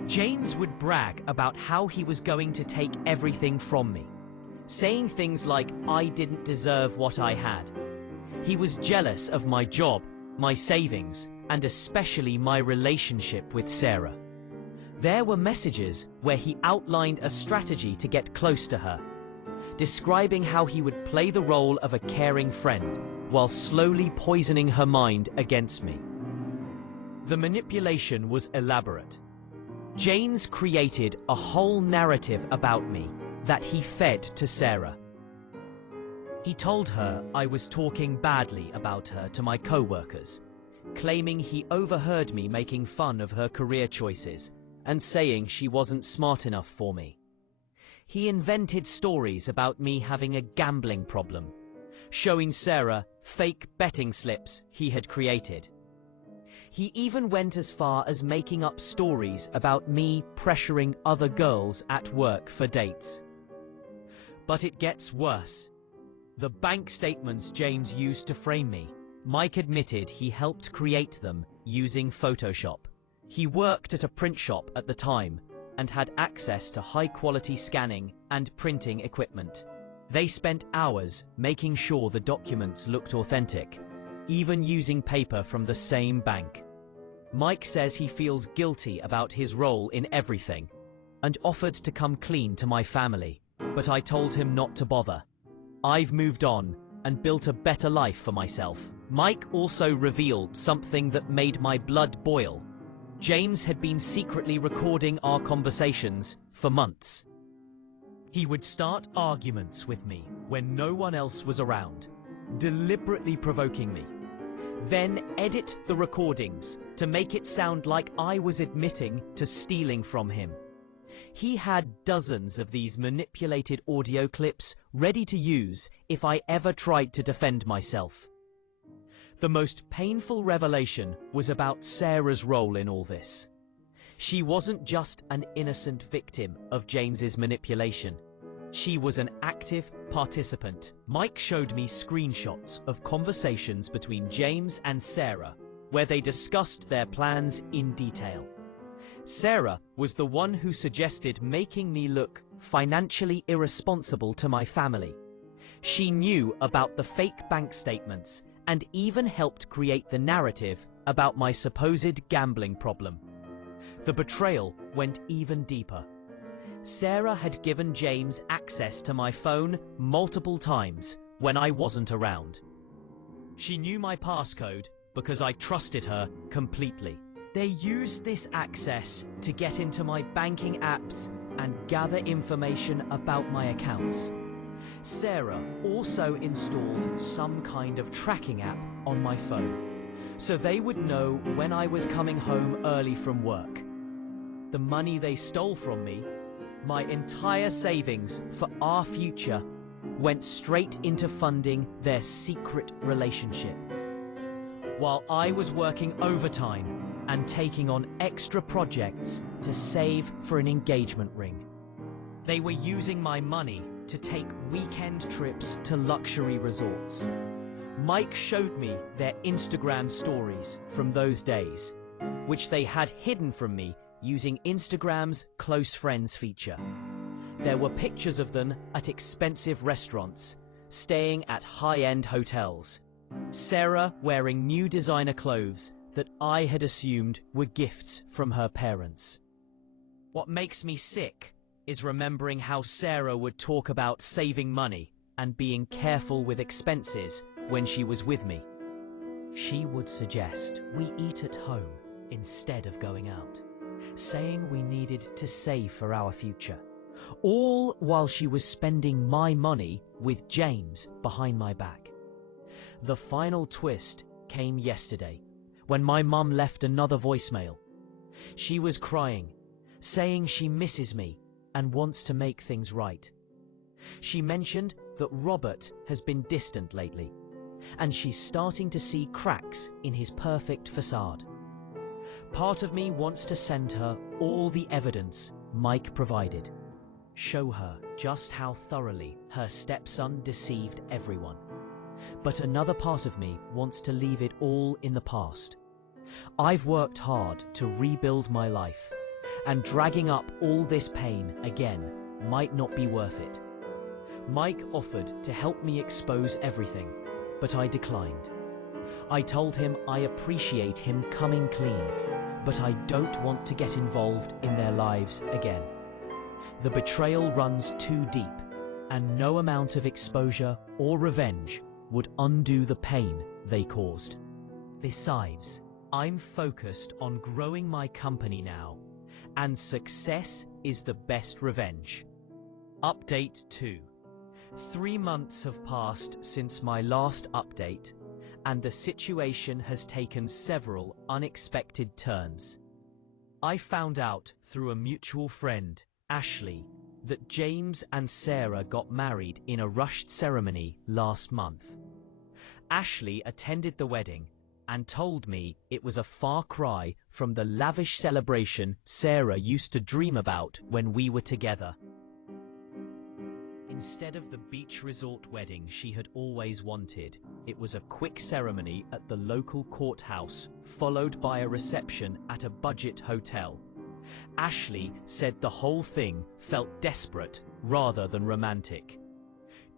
James would brag about how he was going to take everything from me, saying things like I didn't deserve what I had. He was jealous of my job, my savings, and especially my relationship with Sarah. There were messages where he outlined a strategy to get close to her, describing how he would play the role of a caring friend while slowly poisoning her mind against me. The manipulation was elaborate. James created a whole narrative about me that he fed to Sarah. He told her I was talking badly about her to my co-workers, claiming he overheard me making fun of her career choices and saying she wasn't smart enough for me. He invented stories about me having a gambling problem, showing Sarah fake betting slips he had created. He even went as far as making up stories about me pressuring other girls at work for dates. But it gets worse. The bank statements James used to frame me, Mike admitted he helped create them using Photoshop. He worked at a print shop at the time and had access to high-quality scanning and printing equipment. They spent hours making sure the documents looked authentic, even using paper from the same bank. Mike says he feels guilty about his role in everything and offered to come clean to my family, but I told him not to bother. I've moved on and built a better life for myself. Mike also revealed something that made my blood boil. James had been secretly recording our conversations for months. He would start arguments with me when no one else was around, deliberately provoking me. then edit the recordings to make it sound like I was admitting to stealing from him. He had dozens of these manipulated audio clips ready to use if I ever tried to defend myself. The most painful revelation was about Sarah's role in all this. She wasn't just an innocent victim of James's manipulation. She was an active participant. Mike showed me screenshots of conversations between James and Sarah where they discussed their plans in detail. Sarah was the one who suggested making me look financially irresponsible to my family. She knew about the fake bank statements and even helped create the narrative about my supposed gambling problem. The betrayal went even deeper. Sarah had given James access to my phone multiple times when I wasn't around. She knew my passcode because I trusted her completely. They used this access to get into my banking apps and gather information about my accounts. Sarah also installed some kind of tracking app on my phone, so they would know when I was coming home early from work. The money they stole from me, my entire savings for our future, went straight into funding their secret relationship. While I was working overtime and taking on extra projects to save for an engagement ring. They were using my money to take weekend trips to luxury resorts. Mike showed me their Instagram stories from those days, which they had hidden from me using Instagram's close friends feature. There were pictures of them at expensive restaurants, staying at high-end hotels. Sarah wearing new designer clothes that I had assumed were gifts from her parents. What makes me sick is remembering how Sarah would talk about saving money and being careful with expenses when she was with me. She would suggest we eat at home instead of going out, saying we needed to save for our future, all while she was spending my money with James behind my back. The final twist came yesterday when my mum left another voicemail. She was crying, saying she misses me and wants to make things right. She mentioned that Robert has been distant lately, and she's starting to see cracks in his perfect facade. Part of me wants to send her all the evidence Mike provided, show her just how thoroughly her stepson deceived everyone. But another part of me wants to leave it all in the past. I've worked hard to rebuild my life, and dragging up all this pain again might not be worth it. Mike offered to help me expose everything, but I declined. I told him I appreciate him coming clean, but I don't want to get involved in their lives again. The betrayal runs too deep, and no amount of exposure or revenge would undo the pain they caused. Besides, I'm focused on growing my company now, and success is the best revenge. Update 2. 3 months have passed since my last update, and the situation has taken several unexpected turns. I found out through a mutual friend, Ashley, that James and Sarah got married in a rushed ceremony last month. Ashley attended the wedding and told me it was a far cry from the lavish celebration Sarah used to dream about when we were together. Instead of the beach resort wedding she had always wanted, it was a quick ceremony at the local courthouse, followed by a reception at a budget hotel. Ashley said the whole thing felt desperate rather than romantic.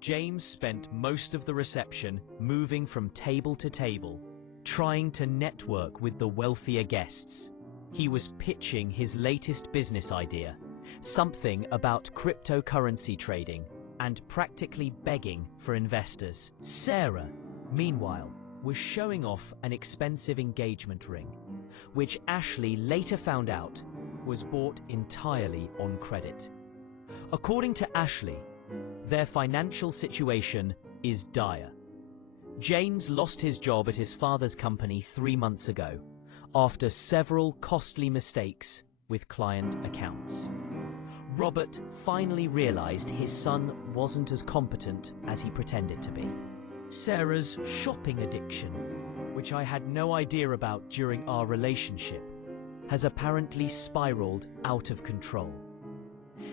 James spent most of the reception moving from table to table, trying to network with the wealthier guests. He was pitching his latest business idea, something about cryptocurrency trading, and practically begging for investors. Sarah, meanwhile, was showing off an expensive engagement ring, which Ashley later found out was bought entirely on credit. According to Ashley, their financial situation is dire. James lost his job at his father's company 3 months ago, after several costly mistakes with client accounts. Robert finally realized his son wasn't as competent as he pretended to be. Sarah's shopping addiction, which I had no idea about during our relationship, has apparently spiraled out of control.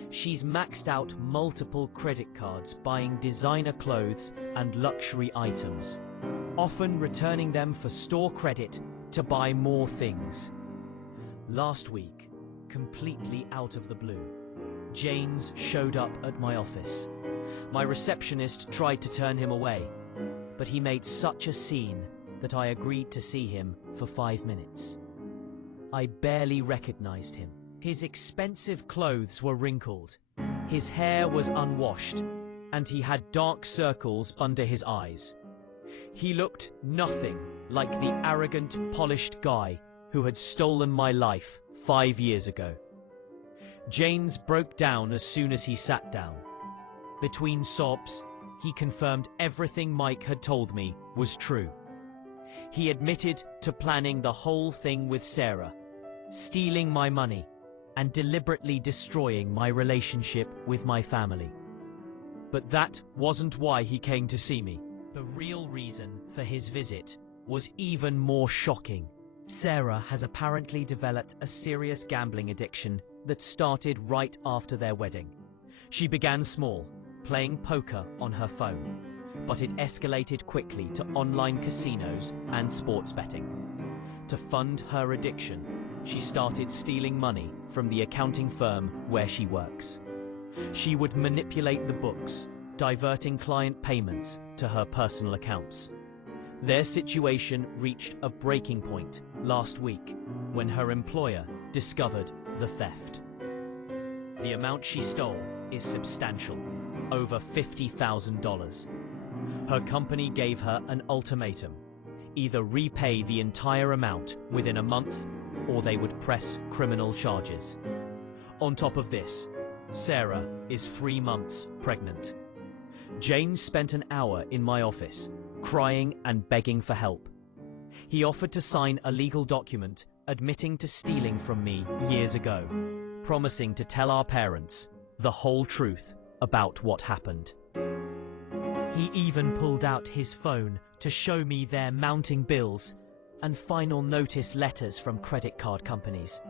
She's maxed out multiple credit cards buying designer clothes and luxury items, often returning them for store credit to buy more things. Last week, completely out of the blue, James showed up at my office. My receptionist tried to turn him away, but he made such a scene that I agreed to see him for 5 minutes. I barely recognized him. His expensive clothes were wrinkled, his hair was unwashed, and he had dark circles under his eyes. He looked nothing like the arrogant, polished guy who had stolen my life 5 years ago. James broke down as soon as he sat down. Between sobs, he confirmed everything Mike had told me was true. He admitted to planning the whole thing with Sarah, stealing my money, and deliberately destroying my relationship with my family. But that wasn't why he came to see me. The real reason for his visit was even more shocking. Sarah has apparently developed a serious gambling addiction that started right after their wedding. She began small, playing poker on her phone, but it escalated quickly to online casinos and sports betting. To fund her addiction, she started stealing money from the accounting firm where she works. She would manipulate the books, diverting client payments to her personal accounts. Their situation reached a breaking point last week when her employer discovered the theft. The amount she stole is substantial, over $50,000. Her company gave her an ultimatum: either repay the entire amount within a month, or they would press criminal charges. On top of this, Sarah is 3 months pregnant. James spent an hour in my office, crying and begging for help. He offered to sign a legal document admitting to stealing from me years ago, promising to tell our parents the whole truth about what happened. He even pulled out his phone to show me their mounting bills and final notice letters from credit card companies.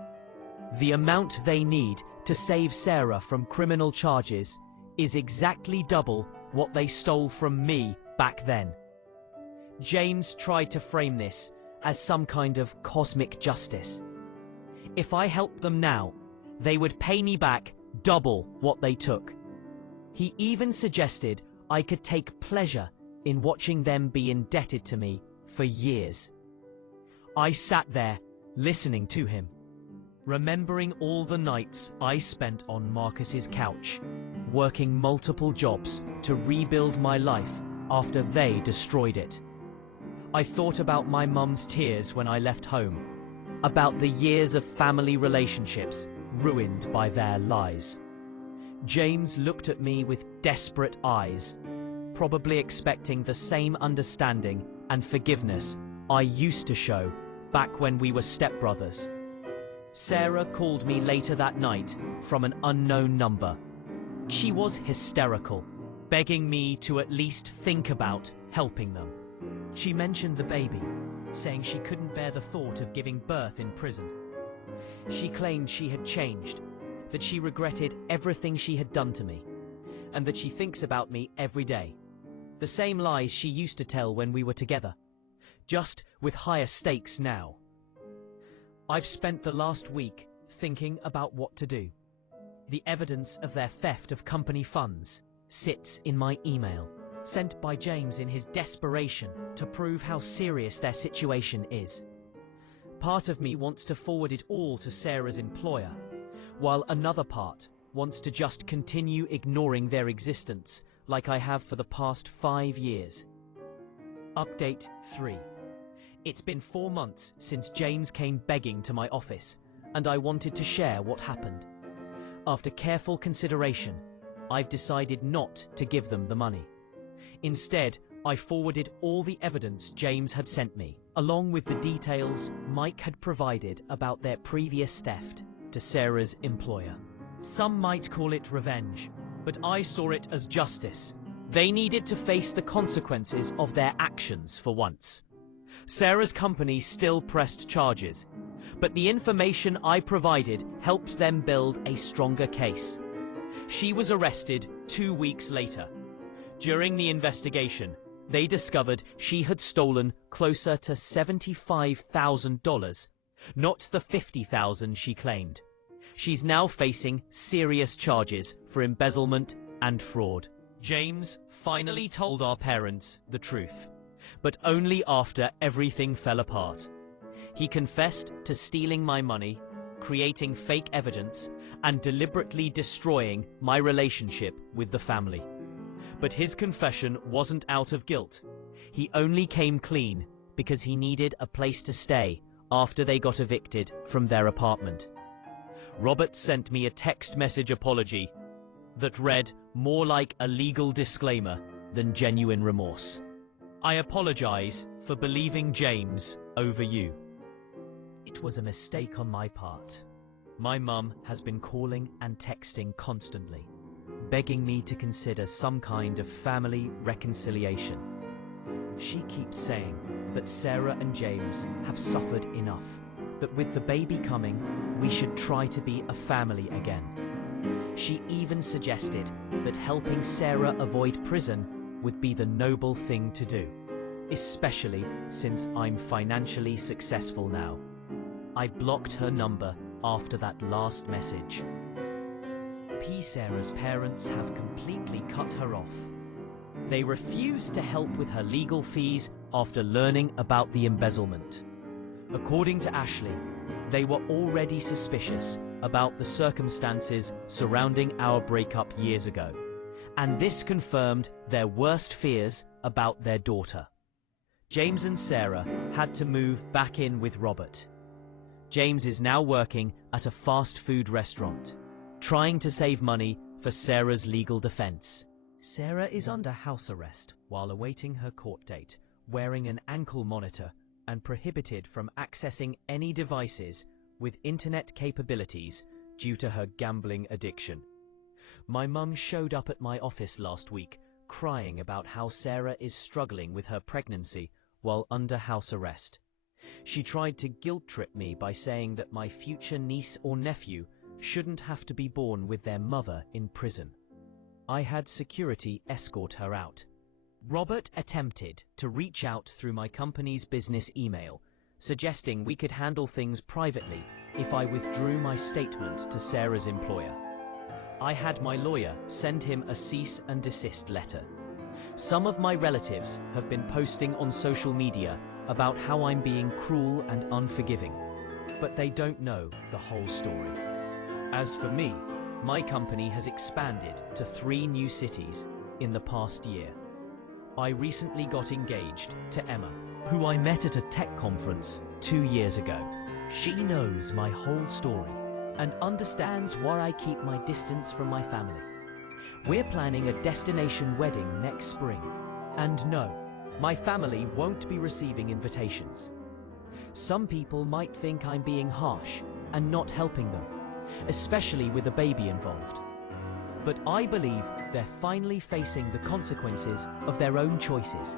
The amount they need to save Sarah from criminal charges is exactly double what they stole from me back then. James tried to frame this as some kind of cosmic justice. If I helped them now, they would pay me back double what they took. He even suggested I could take pleasure in watching them be indebted to me for years. I sat there, listening to him, remembering all the nights I spent on Marcus's couch, working multiple jobs to rebuild my life after they destroyed it. I thought about my mum's tears when I left home, about the years of family relationships ruined by their lies. James looked at me with desperate eyes, probably expecting the same understanding and forgiveness I used to show back when we were stepbrothers. Sarah called me later that night from an unknown number. She was hysterical, begging me to at least think about helping them. She mentioned the baby, saying she couldn't bear the thought of giving birth in prison. She claimed she had changed, that she regretted everything she had done to me, and that she thinks about me every day. The same lies she used to tell when we were together, just with higher stakes now. I've spent the last week thinking about what to do. The evidence of their theft of company funds sits in my email, sent by James in his desperation to prove how serious their situation is. Part of me wants to forward it all to Sarah's employer, while another part wants to just continue ignoring their existence like I have for the past 5 years. Update 3. It's been 4 months since James came begging to my office, and I wanted to share what happened. After careful consideration, I've decided not to give them the money. Instead, I forwarded all the evidence James had sent me, along with the details Mike had provided about their previous theft, to Sarah's employer. Some might call it revenge, but I saw it as justice. They needed to face the consequences of their actions for once. Sarah's company still pressed charges, but the information I provided helped them build a stronger case. She was arrested 2 weeks later. During the investigation, they discovered she had stolen closer to $75,000, not the $50,000 she claimed. She's now facing serious charges for embezzlement and fraud. James finally told our parents the truth, but only after everything fell apart. He confessed to stealing my money, creating fake evidence, and deliberately destroying my relationship with the family. But his confession wasn't out of guilt. He only came clean because he needed a place to stay after they got evicted from their apartment. Robert sent me a text message apology that read more like a legal disclaimer than genuine remorse. I apologize for believing James over you. It was a mistake on my part. My mum has been calling and texting constantly, begging me to consider some kind of family reconciliation. She keeps saying that Sarah and James have suffered enough, that with the baby coming, we should try to be a family again. She even suggested that helping Sarah avoid prison would be the noble thing to do, especially since I'm financially successful now. I blocked her number after that last message. Sarah's parents have completely cut her off. They refused to help with her legal fees after learning about the embezzlement. According to Ashley, they were already suspicious about the circumstances surrounding our breakup years ago, and this confirmed their worst fears about their daughter. James and Sarah had to move back in with Robert. James is now working at a fast food restaurant, trying to save money for Sarah's legal defense. Sarah is under house arrest while awaiting her court date, wearing an ankle monitor and prohibited from accessing any devices with internet capabilities due to her gambling addiction. My mum showed up at my office last week, crying about how Sarah is struggling with her pregnancy while under house arrest. She tried to guilt-trip me by saying that my future niece or nephew shouldn't have to be born with their mother in prison. I had security escort her out. Robert attempted to reach out through my company's business email, suggesting we could handle things privately if I withdrew my statement to Sarah's employer. I had my lawyer send him a cease and desist letter. Some of my relatives have been posting on social media about how I'm being cruel and unforgiving, but they don't know the whole story. As for me, my company has expanded to 3 new cities in the past year. I recently got engaged to Emma, who I met at a tech conference 2 years ago. She knows my whole story and understands why I keep my distance from my family. We're planning a destination wedding next spring, and no, my family won't be receiving invitations. Some people might think I'm being harsh and not helping them, especially with a baby involved. But I believe they're finally facing the consequences of their own choices.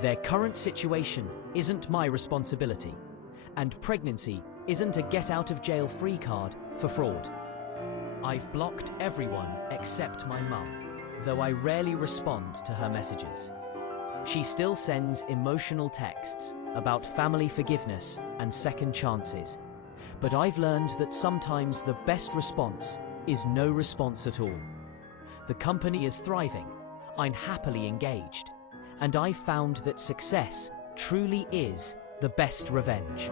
Their current situation isn't my responsibility, and pregnancy isn't a get-out-of-jail-free card for fraud. I've blocked everyone except my mum, though I rarely respond to her messages. She still sends emotional texts about family forgiveness and second chances, but I've learned that sometimes the best response is no response at all. The company is thriving, I'm happily engaged, and I've found that success truly is the best revenge.